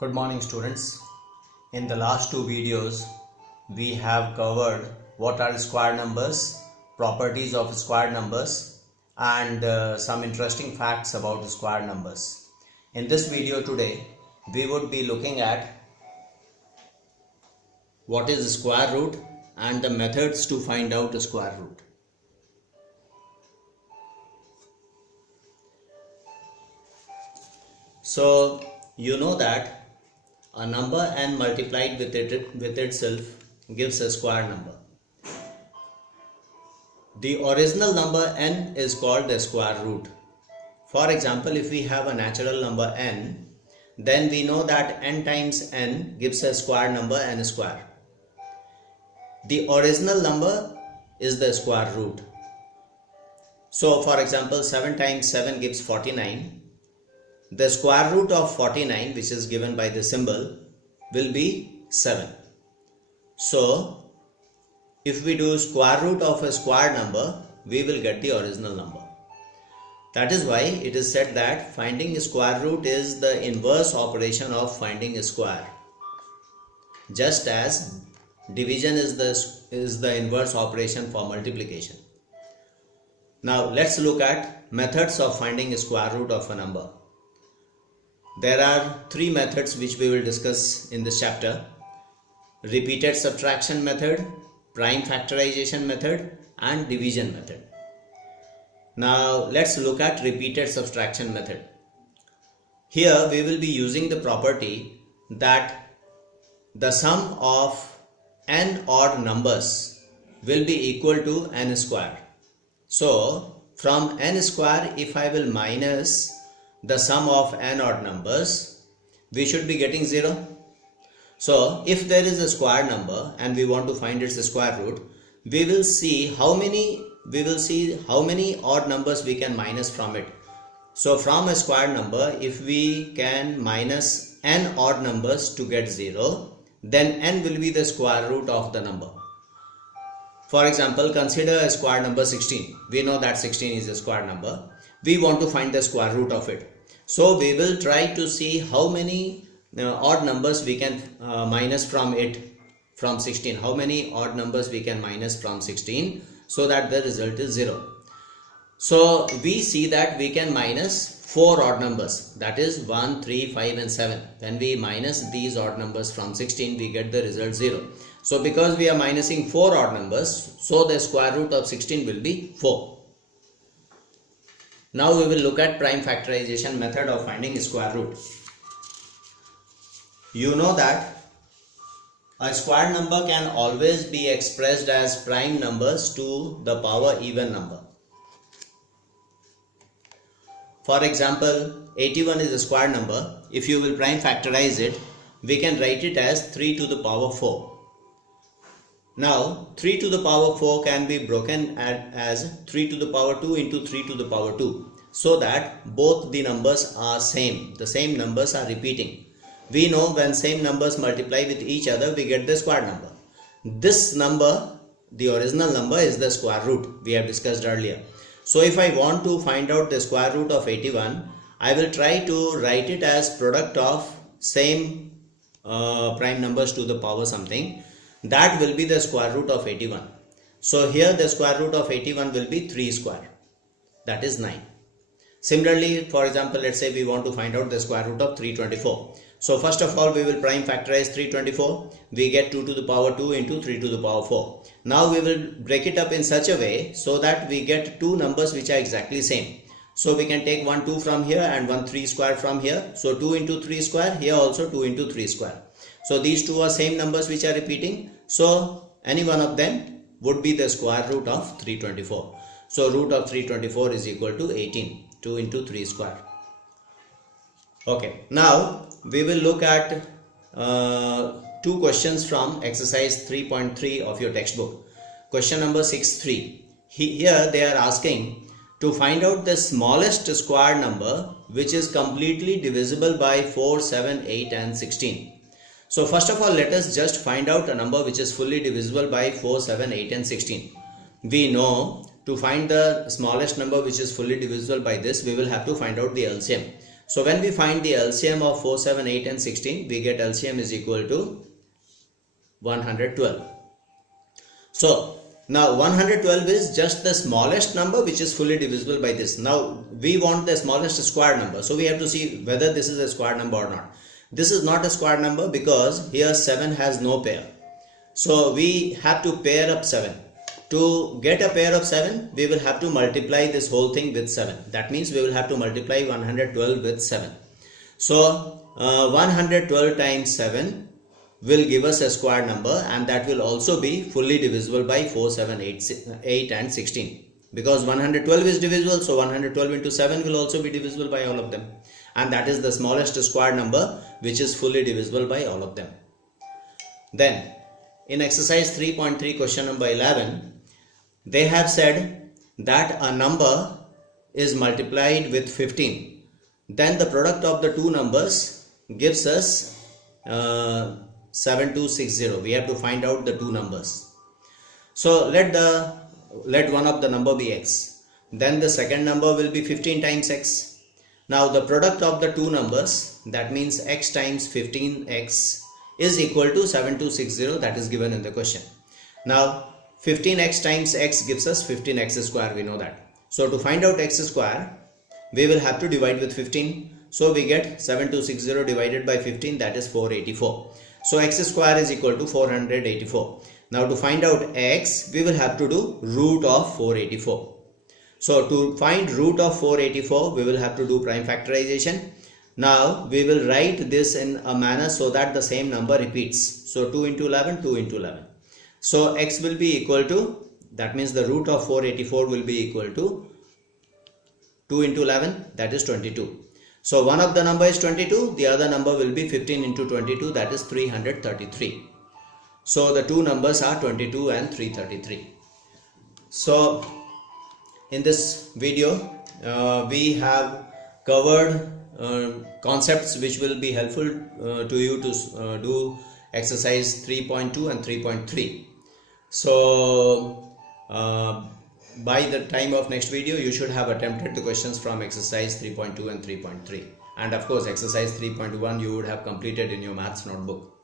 Good morning students. In the last two videos we have covered what are square numbers, properties of square numbers and some interesting facts about square numbers. In this video today we would be looking at what is square root and the methods to find out a square root. So you know that a number n multiplied with itself gives a square number. The original number n is called the square root. For example, if we have a natural number n, then we know that n times n gives a square number n square. The original number is the square root. So for example, 7 times 7 gives 49. The square root of 49, which is given by the symbol, will be 7. So if we do square root of a square number, we will get the original number. That is why it is said that finding a square root is the inverse operation of finding a square, just as division is the inverse operation for multiplication. Now let's look at methods of finding a square root of a number. There are three methods which we will discuss in this chapter: repeated subtraction method, prime factorization method and division method. Now let's look at repeated subtraction method. Here we will be using the property that the sum of n odd numbers will be equal to n square. So from n square, if I will minus the sum of n odd numbers, we should be getting 0. So if there is a square number and we want to find its square root, we will see how many odd numbers we can minus from it. So from a square number, if we can minus n odd numbers to get 0, then n will be the square root of the number. For example, consider a square number 16. We know that 16 is a square number. We want to find the square root of it. So we will try to see how many odd numbers we can minus from 16. How many odd numbers we can minus from 16 so that the result is 0. So we see that we can minus 4 odd numbers, that is 1, 3, 5 and 7. When we minus these odd numbers from 16, we get the result 0. So because we are minusing 4 odd numbers, so the square root of 16 will be 4. Now we will look at prime factorization method of finding square root. You know that a square number can always be expressed as prime numbers to the power even number. For example, 81 is a square number. If you will prime factorize it, we can write it as 3 to the power 4. Now 3 to the power 4 can be broken as 3 to the power 2 into 3 to the power 2, so that both the numbers are same. The same numbers are repeating. We know when same numbers multiply with each other, we get the square number. This number, the original number, is the square root we have discussed earlier. So if I want to find out the square root of 81, I will try to write it as product of same prime numbers to the power something. That will be the square root of 81. So here the square root of 81 will be 3 square, that is 9. Similarly, for example, let's say we want to find out the square root of 324. So first of all, we will prime factorize 324. We get 2 to the power 2 into 3 to the power 4. Now we will break it up in such a way so that we get two numbers which are exactly same. So we can take one 2 from here and one 3 square from here. So 2 into 3 square, here also 2 into 3 square. So these two are same numbers which are repeating. So any one of them would be the square root of 324. So root of 324 is equal to 18. 2 into 3 square. Okay, now we will look at two questions from exercise 3.3 of your textbook. Question number 6.3. Here they are asking to find out the smallest square number which is completely divisible by 4, 7, 8 and 16. So first of all, let us just find out a number which is fully divisible by 4, 7, 8 and 16. We know to find the smallest number which is fully divisible by this, we will have to find out the LCM. So when we find the LCM of 4, 7, 8 and 16, we get LCM is equal to 112. So now 112 is just the smallest number which is fully divisible by this. Now we want the smallest square number. So we have to see whether this is a square number or not. This is not a square number because here 7 has no pair. So we have to pair up 7. To get a pair of 7, we will have to multiply this whole thing with 7. That means we will have to multiply 112 with 7. So 112 times 7 will give us a square number, and that will also be fully divisible by 4, 7, 8 and 16. Because 112 is divisible, so 112 into 7 will also be divisible by all of them. And that is the smallest square number which is fully divisible by all of them. Then in exercise 3.3 question number 11, they have said that a number is multiplied with 15. Then the product of the two numbers gives us 7260. We have to find out the two numbers. So let one of the number be x. Then the second number will be 15 times x. Now the product of the two numbers, that means x times 15x, is equal to 7260, that is given in the question. Now 15x times x gives us 15x square, we know that. So to find out x square, we will have to divide with 15. So we get 7260 divided by 15, that is 484. So x square is equal to 484. Now to find out x, we will have to do root of 484. So to find root of 484, we will have to do prime factorization. Now we will write this in a manner so that the same number repeats. So 2 into 11, 2 into 11. So x will be equal to, that means the root of 484 will be equal to 2 into 11, that is 22. So one of the number is 22, the other number will be 15 into 22, that is 333. So the two numbers are 22 and 333. So in this video, we have covered concepts which will be helpful to you to do exercise 3.2 and 3.3. So by the time of next video, you should have attempted the questions from exercise 3.2 and 3.3. And of course exercise 3.1 you would have completed in your maths notebook.